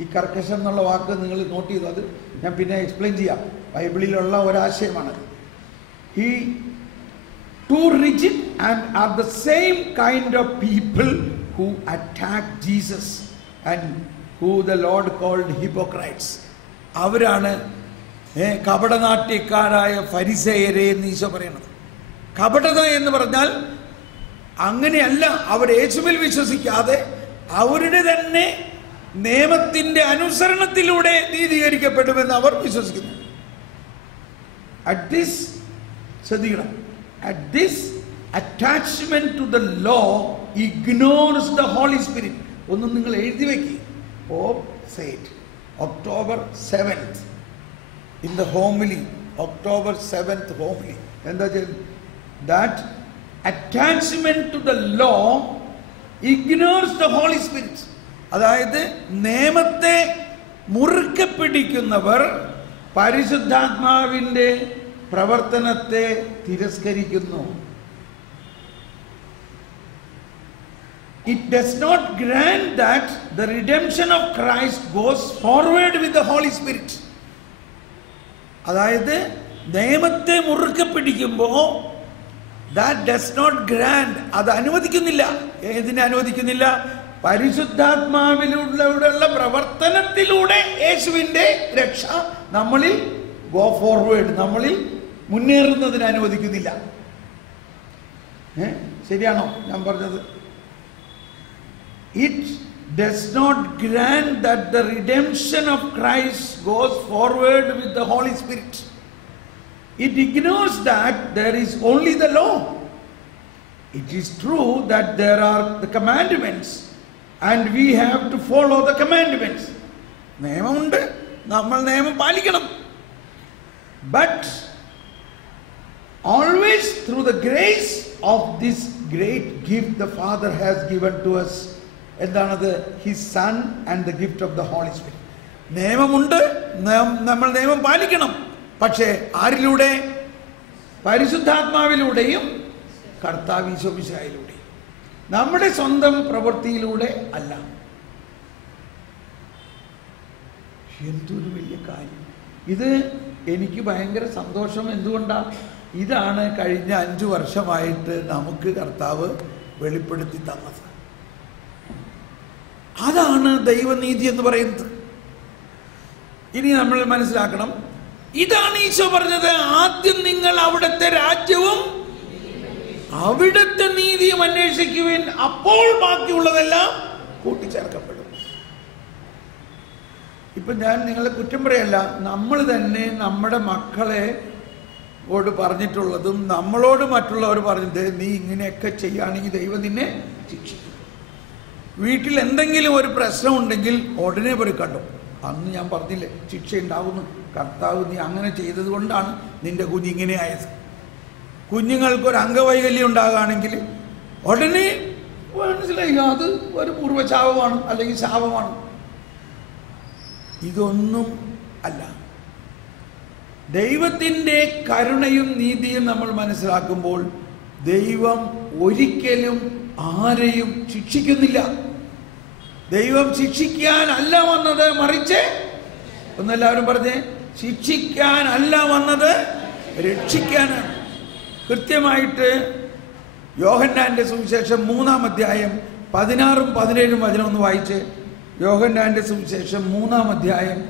ഈ കർക്കശം എന്നുള്ള വാക്ക് നിങ്ങൾ നോട്ട് ചെയ്തു, അത് ഞാൻ പിന്നെ എക്സ്പ്ലെയിൻ ചെയ്യാം. ബൈബിളിലുള്ള ഒരാശയമാണ്. He too rigid and are the same kind of people who attack Jesus and who the Lord called hypocrites. അവരാണ് കപടനാട്യക്കാരായ ഫരിസേയരെ എന്ന് ഈശോ പറയുന്നത്. കപടത എന്ന് പറഞ്ഞാൽ അങ്ങനെയല്ല, അവർ യേശുവിൽ വിശ്വസിക്കാതെ അവരുടെ തന്നെ നിയമത്തിന്റെ അനുസരണത്തിലൂടെ നീതീകരിക്കപ്പെടുമെന്ന് അവർ വിശ്വസിക്കുന്നു. At this attachment to the law ignores the Holy Spirit. ഒന്നും നിങ്ങൾ എഴുതി വെക്കി. Pope said October 7th in the homily, October 7th homily, എന്താ ചെയ്യുന്നത്? That attachment to the law ignores the Holy Spirit. അതായത് നിയമത്തെ മുറുക്കെ പിടിക്കുന്നവർ പരിശുദ്ധാത്മാവിന്റെ പ്രവർത്തനത്തെ തിരസ്കരിക്കുന്നു. It does not grant that the redemption of Christ goes forward with the Holy Spirit. അതായത് നിയമത്തെ മുറുക്കെ പിടിക്കുമ്പോൾ that does not grant, അത് അനുവദിക്കുന്നില്ല. ഏതിനെ അനുവദിക്കുന്നില്ല? പരിശുദ്ധാത്മാവിലൂടെയുള്ള പ്രവർത്തനത്തിലൂടെ യേശുവിന്റെ രക്ഷ നമ്മളിൽ ഗോ ഫോർവേഡ്, നമ്മളിൽ മുന്നേറുന്നതിന് അനുവദിക്കുന്നില്ല. ശരിയാണോ ഞാൻ പറഞ്ഞത്? It does not grant that the redemption of Christ goes forward with the Holy Spirit. It ignores that there is only the law. It is true that there are the commandments and we have to follow the commandments. നിയമമുണ്ട്, നമ്മൾ നിയമം പാലിക്കണം. But always through the grace of this great gift the Father has given to us, എന്താണത്? His Son and the gift of the Holy Spirit. നിയമമുണ്ട്, നമ്മൾ നിയമം പാലിക്കണം. പക്ഷേ ആരിലൂടെ? പരിശുദ്ധാത്മാവിലൂടെയും കർത്താവ് ഈശോ മിശിഹായിലൂടെയും, നമ്മുടെ സ്വന്തം പ്രവൃത്തിയിലൂടെ അല്ല. എന്തൊരു വലിയ കാര്യം ഇത്! എനിക്ക് ഭയങ്കര സന്തോഷം. എന്തുകൊണ്ടാണ്? ഇതാണ് കഴിഞ്ഞ 5 വർഷമായിട്ട് നമുക്ക് കർത്താവ് വെളിപ്പെടുത്തി തന്നത്. അതാണ് ദൈവനീതി എന്ന് പറയുന്നത്. ഇനി നമ്മൾ മനസ്സിലാക്കണം, ഇതാണ് ഈശോ പറഞ്ഞത്, ആദ്യം നിങ്ങൾ അവിടുത്തെ രാജ്യവും അവിടുത്തെ നീതിയും അന്വേഷിക്കുവിൻ, അപ്പോൾ ബാക്കിയുള്ളതെല്ലാം കൂട്ടിച്ചേർക്കപ്പെടും. ഇപ്പൊ ഞാൻ നിങ്ങളെ കുറ്റം പറയല്ല, നമ്മൾ തന്നെ നമ്മുടെ മക്കളെ ഓട് പറഞ്ഞിട്ടുള്ളതും നമ്മളോട് മറ്റുള്ളവർ പറഞ്ഞത്, നീ ഇങ്ങനെയൊക്കെ ചെയ്യുകയാണെങ്കിൽ ദൈവം നിന്നെ ശിക്ഷിക്കും. വീട്ടിൽ എന്തെങ്കിലും ഒരു പ്രശ്നം ഉണ്ടെങ്കിൽ ഉടനെ പോയി കണ്ടു. അന്ന് ഞാൻ പറഞ്ഞില്ലേ ശിക്ഷ ഉണ്ടാവുന്നു, കർത്താവ് നീ അങ്ങനെ ചെയ്തത് കൊണ്ടാണ് നിന്റെ കുഞ്ഞിങ്ങനെ ആയത്. കുഞ്ഞുങ്ങൾക്കൊരു അംഗവൈകല്യം ഉണ്ടാകുകയാണെങ്കിൽ ഉടനെ മനസ്സിലായി അത് ഒരു പൂർവ്വശാപമാണ് അല്ലെങ്കിൽ ശാപമാണ്. ഇതൊന്നും അല്ല. ദൈവത്തിൻ്റെ കരുണയും നീതിയും നമ്മൾ മനസ്സിലാക്കുമ്പോൾ ദൈവം ഒരിക്കലും ആരെയും ശിക്ഷിക്കുന്നില്ല. ദൈവം ശിക്ഷിക്കാനല്ല വന്നത്, മറിച്ച് ഒന്നെല്ലാവരും പറഞ്ഞേ, ശിക്ഷിക്കാനല്ല വന്നത്, രക്ഷിക്കാനാണ്. കൃത്യമായിട്ട് യോഹന്നാന്റെ സുവിശേഷം 3-ാം അധ്യായം 16-ഉം 17-ഉം വചനമൊന്ന് വായിച്ച്. യോഹന്നാന്റെ സുവിശേഷം 3-ാം അധ്യായം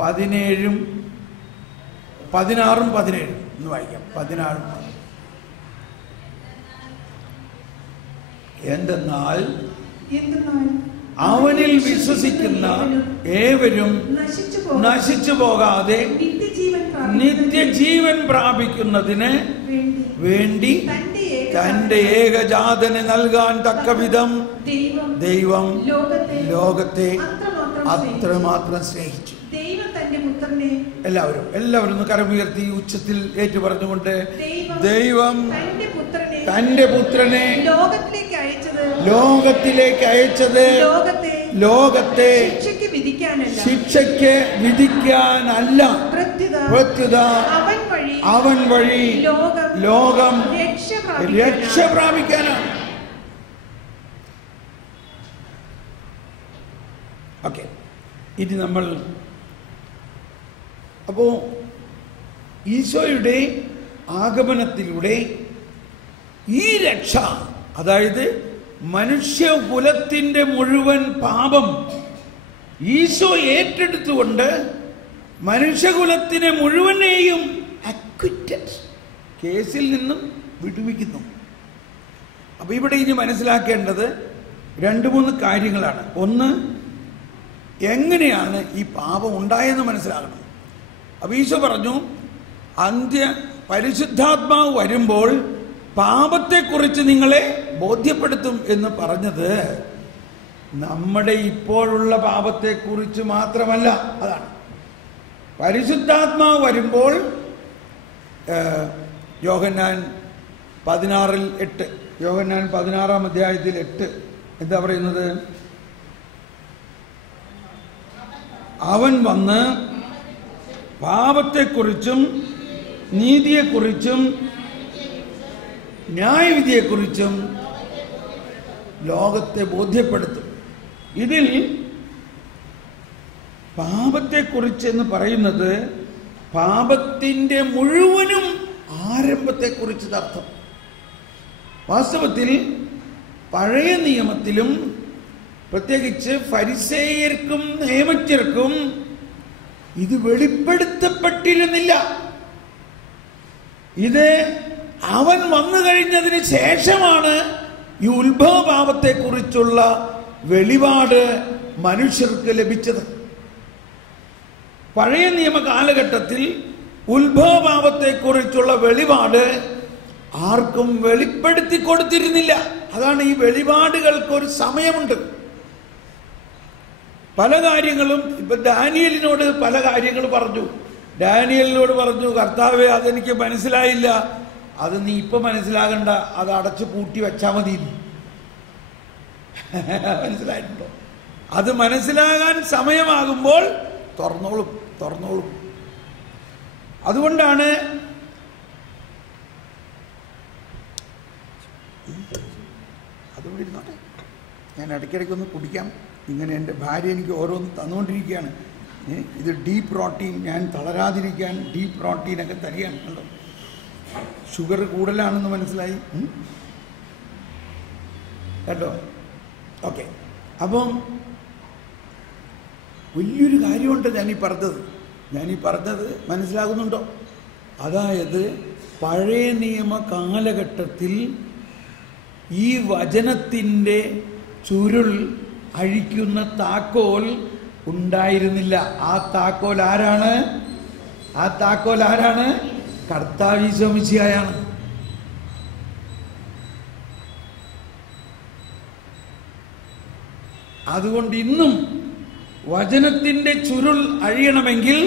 16-ഉം 17-ഉം ഒന്ന് വായിക്കാം. 16-ഉം. എന്തെന്നാൽ അവനിൽ വിശ്വസിക്കുന്ന ഏവരും നശിച്ചു പോകാതെ നിത്യജീവൻ പ്രാപിക്കുന്നതിന് വേണ്ടി തന്റെ ഏകജാതനെ നൽകാൻ തക്കവിധം ദൈവം ലോകത്തെ അത്രമാത്രം സ്നേഹിച്ചു. ദൈവം തന്റെ പുത്രനെ, എല്ലാവരും ഒന്ന് കരമുയർത്തി ഉച്ചത്തിൽ ഏറ്റു പറഞ്ഞുകൊണ്ട്, ദൈവം തന്റെ പുത്രനെ ലോകത്തിലേക്ക് അയച്ചത് ലോകത്തെ ശിക്ഷയ്ക്ക് വിധിക്കാനല്ല, പ്രത്യുത അവൻ വഴി ലോകം രക്ഷ പ്രാപിക്കാനാണ്. ഓക്കെ, ഇനി നമ്മൾ അപ്പോ ഈശോയുടെ ആഗമനത്തിലൂടെ ഈ രക്ഷ, അതായത് മനുഷ്യകുലത്തിന്റെ മുഴുവൻ പാപം ഈശോ ഏറ്റെടുത്തുകൊണ്ട് മനുഷ്യകുലത്തിനെ മുഴുവനെയും അക്വിറ്റഡ്, കേസിൽ നിന്നും വിടുവിക്കുന്നു. അപ്പൊ ഇവിടെ ഇനി മനസ്സിലാക്കേണ്ടത് 2-3 കാര്യങ്ങളാണ്. ഒന്ന്, എങ്ങനെയാണ് ഈ പാപം ഉണ്ടായെന്ന് മനസ്സിലാക്കണം. അപ്പൊ ഈശോ പറഞ്ഞു, പരിശുദ്ധാത്മാവ് വരുമ്പോൾ പാപത്തെക്കുറിച്ച് നിങ്ങളെ ബോധ്യപ്പെടുത്തും എന്ന് പറഞ്ഞത് നമ്മുടെ ഇപ്പോഴുള്ള പാപത്തെക്കുറിച്ച് മാത്രമല്ല. അതാണ് പരിശുദ്ധാത്മാവ് വരുമ്പോൾ യോഹന്നാൻ 16:8, യോഹന്നാൻ 16-ാം അധ്യായത്തിൽ 8 എന്താ പറയുന്നത്? അവൻ വന്ന് പാപത്തെക്കുറിച്ചും നീതിയെക്കുറിച്ചും ന്യായവിധിയെക്കുറിച്ചും ലോകത്തെ ബോധ്യപ്പെടുത്തും. ഇതിൽ പാപത്തെക്കുറിച്ച് എന്ന് പറയുന്നത് പാപത്തിന്റെ മുഴുവനും ആരംഭത്തെക്കുറിച്ച് അർത്ഥം. വാസ്തവത്തിൽ പഴയ നിയമത്തിലും പ്രത്യേകിച്ച് ഫരിസേയർക്കും നിയമജ്ഞർക്കും ഇത് വെളിപ്പെടുത്തപ്പെട്ടിരുന്നില്ല. ഇത് അവൻ വന്നു കഴിഞ്ഞതിന് ശേഷമാണ് ഈ ഉത്ഭവപാപത്തെക്കുറിച്ചുള്ള വെളിപാട് മനുഷ്യർക്ക് ലഭിച്ചത്. പഴയ നിയമ കാലഘട്ടത്തിൽ ഉത്ഭവപാപത്തെക്കുറിച്ചുള്ള വെളിപാട് ആർക്കും വെളിപ്പെടുത്തി കൊടുത്തിരുന്നില്ല. അതാണ് ഈ വെളിപാടുകൾക്കൊരു സമയമുണ്ട്. പല കാര്യങ്ങളും ഇപ്പൊ ഡാനിയലിനോട് പല കാര്യങ്ങൾ പറഞ്ഞു. ഡാനിയലിനോട് പറഞ്ഞു, കർത്താവേ അതെനിക്ക് മനസ്സിലായില്ല, അത് നീ ഇപ്പൊ മനസ്സിലാകണ്ട, അത് അടച്ചു പൂട്ടി വെച്ചാൽ മതി. മനസ്സിലായിട്ടുണ്ടോ? അത് മനസ്സിലാകാൻ സമയമാകുമ്പോൾ തുറന്നോളും. അതുകൊണ്ടാണ് അതുകൊണ്ട് ഇരുന്നോട്ടെ, ഞാൻ ഇടയ്ക്കിടയ്ക്കൊന്ന് കുടിക്കാം. ഇങ്ങനെ എൻ്റെ ഭാര്യ എനിക്ക് ഓരോന്ന് തന്നുകൊണ്ടിരിക്കുകയാണ്. ഇത് ഡീപ്പ് പ്രോട്ടീൻ, ഞാൻ തളരാതിരിക്കാൻ ഡീപ്പ് പ്രോട്ടീനൊക്കെ തരികയാണ്. കണ്ടോ, ഷുഗർ കൂടുതലാണെന്ന് മനസ്സിലായി കേട്ടോ. ഓക്കെ, അപ്പം വലിയൊരു കാര്യമുണ്ട് ഞാനീ പറഞ്ഞത് മനസ്സിലാകുന്നുണ്ടോ? അതായത് പഴയ നിയമ കാലഘട്ടത്തിൽ ഈ വചനത്തിൻ്റെ ചുരുൾ അഴിക്കുന്ന താക്കോൽ ഉണ്ടായിരുന്നില്ല. ആ താക്കോൽ ആരാണ്? കർത്താവ് ഈശോ മിശിഹായാണ്. അതുകൊണ്ട് ഇന്നും വചനത്തിന്റെ ചുരുൾ അഴിയണമെങ്കിൽ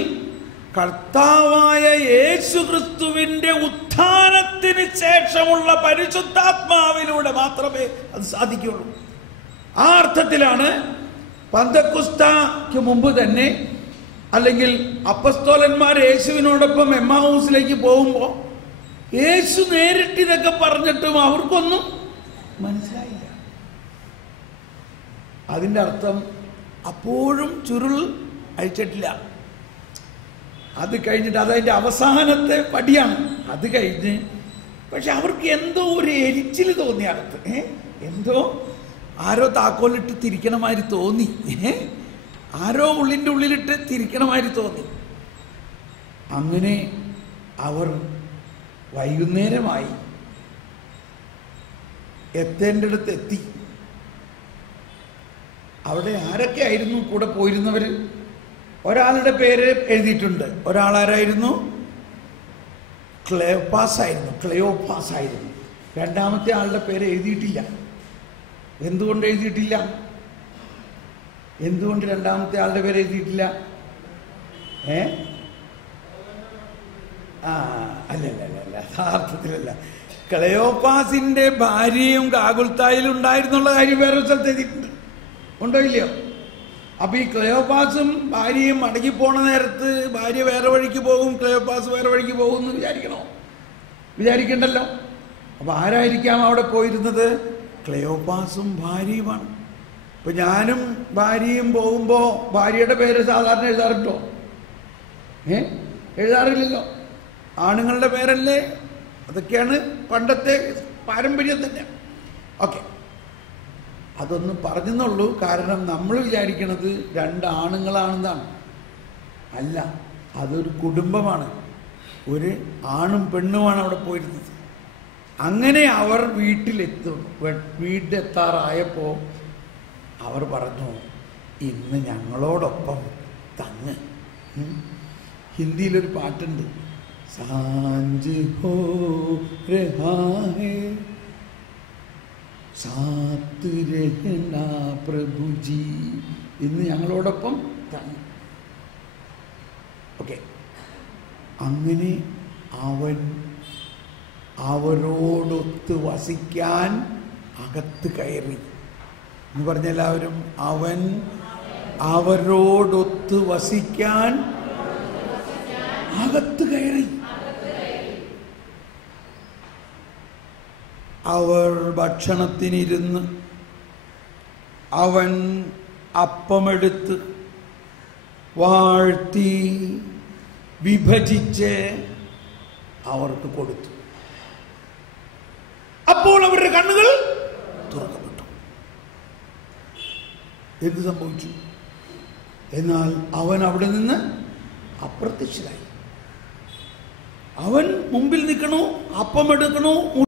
കർത്താവായ യേശുക്രിസ്തുവിന്റെ ഉത്ഥാനത്തിന് ശേഷമുള്ള പരിശുദ്ധാത്മാവിലൂടെ മാത്രമേ അത് സാധിക്കുകയുള്ളൂ. ആ അർത്ഥത്തിലാണ് പന്തക്കുസ്താക്ക് മുമ്പ് തന്നെ, അല്ലെങ്കിൽ അപ്പസ്തോലന്മാർ യേശുവിനോടൊപ്പം എമ്മാവൂസിലേക്ക് പോകുമ്പോൾ യേശു നേരിട്ട് ഇതൊക്കെ പറഞ്ഞിട്ടും അവർക്കൊന്നും മനസ്സിലായില്ല. അതിൻ്റെ അർത്ഥം അപ്പോഴും ചുരുൾ അഴിച്ചിട്ടില്ല. അത് കഴിഞ്ഞിട്ട് അതതിൻ്റെ അവസാനത്തെ പടിയാണ്. അത് കഴിഞ്ഞ് പക്ഷെ അവർക്ക് എന്തോ ഒരു എരിച്ചിൽ തോന്നി അകത്ത്. എന്തോ ആരോ താക്കോലിട്ട് തിരിക്കണമാതിരി തോന്നി. ആരോ ഉള്ളിൻ്റെ ഉള്ളിലിട്ട് തിരിക്കണമാതിരി തോന്നി. അങ്ങനെ അവർ വൈകുന്നേരമായി എത്തേണ്ടടുത്ത് എത്തി. അവിടെ ആരൊക്കെ ആയിരുന്നു കൂടെ പോയിരുന്നവർ? ഒരാളുടെ പേര് എഴുതിയിട്ടുണ്ട്. ഒരാളാരായിരുന്നു? ക്ലെയോപ്പാസ് ആയിരുന്നു. രണ്ടാമത്തെ ആളുടെ പേര് എഴുതിയിട്ടില്ല. എന്തുകൊണ്ട് എഴുതിയിട്ടില്ല? എന്തുകൊണ്ട് രണ്ടാമത്തെ ആളുടെ പേര് എഴുതിയിട്ടില്ല? അല്ല, യഥാർത്ഥത്തിലല്ല. ക്ലെയോപ്പാസിന്റെ ഭാര്യയും ഗാഗുൽത്തായിലും ഉണ്ടായിരുന്നുള്ള കാര്യം വേറെ സ്ഥലത്ത് എഴുതിയിട്ടുണ്ട്. ഉണ്ടോ ഇല്ലയോ? അപ്പൊ ഈ ക്ലെയോപ്പാസും ഭാര്യയും മടങ്ങിപ്പോണ നേരത്ത് ഭാര്യ വേറെ വഴിക്ക് പോകും, ക്ലെയോപ്പാസ് വേറെ വഴിക്ക് പോകും എന്ന് വിചാരിക്കണ്ടല്ലോ. അപ്പൊ ആരായിരിക്കാം അവിടെ പോയിരുന്നത്? ക്ലെയോപ്പാസും ഭാര്യയുമാണ്. ഇപ്പൊ ഞാനും ഭാര്യയും പോകുമ്പോ ഭാര്യയുടെ പേര് സാധാരണ എഴുതാറുണ്ടോ? എഴുതാറില്ലല്ലോ. ആണുങ്ങളുടെ പേരല്ലേ? അതൊക്കെയാണ് പണ്ടത്തെ പാരമ്പര്യം തന്നെ. ഓക്കെ, അതൊന്ന് പറഞ്ഞെന്നുള്ളൂ. കാരണം നമ്മൾ വിചാരിക്കണത് രണ്ടാണുങ്ങളാണെന്നാണ്. അല്ല, അതൊരു കുടുംബമാണ്. ഒരു ആണും പെണ്ണുമാണ് അവിടെ പോയിരുന്നത്. അങ്ങനെ അവർ വീട്ടിലെത്താറായപ്പോൾ അവർ പറഞ്ഞു, ഇന്ന് ഞങ്ങളോടൊപ്പം തങ്ങ്. ഹിന്ദിയിലൊരു പാട്ടുണ്ട്, സാഞ്ച് ഹോ രഹാ ഹേ സാത്ത് രഹനാ പ്രഭുജി, ഇന്ന് ഞങ്ങളോടൊപ്പം തങ്ങ്. ഓക്കെ, അങ്ങനെ അവൻ അവരോടൊത്ത് വസിക്കാൻ അകത്ത് കയറി എന്ന് പറഞ്ഞ എല്ലാവരും, അവൻ അവരോടൊത്ത് വസിക്കാൻ അകത്ത് കയറി. അവർ ഭക്ഷണത്തിനിരുന്ന് അവൻ അപ്പമെടുത്ത് വാഴ്ത്തി വിഭജിച്ച് അവർക്ക് കൊടുത്തു. അപ്പോൾ അവരുടെ കണ്ണുകൾ തുറക്കപ്പെട്ടു. എന്ത് സംഭവിച്ചു? എന്നാൽ അവൻ അവിടെ നിന്ന് അപ്രത്യക്ഷനായി. അവൻ മുമ്പിൽ നിൽക്കണു, അപ്പം എടുക്കണു,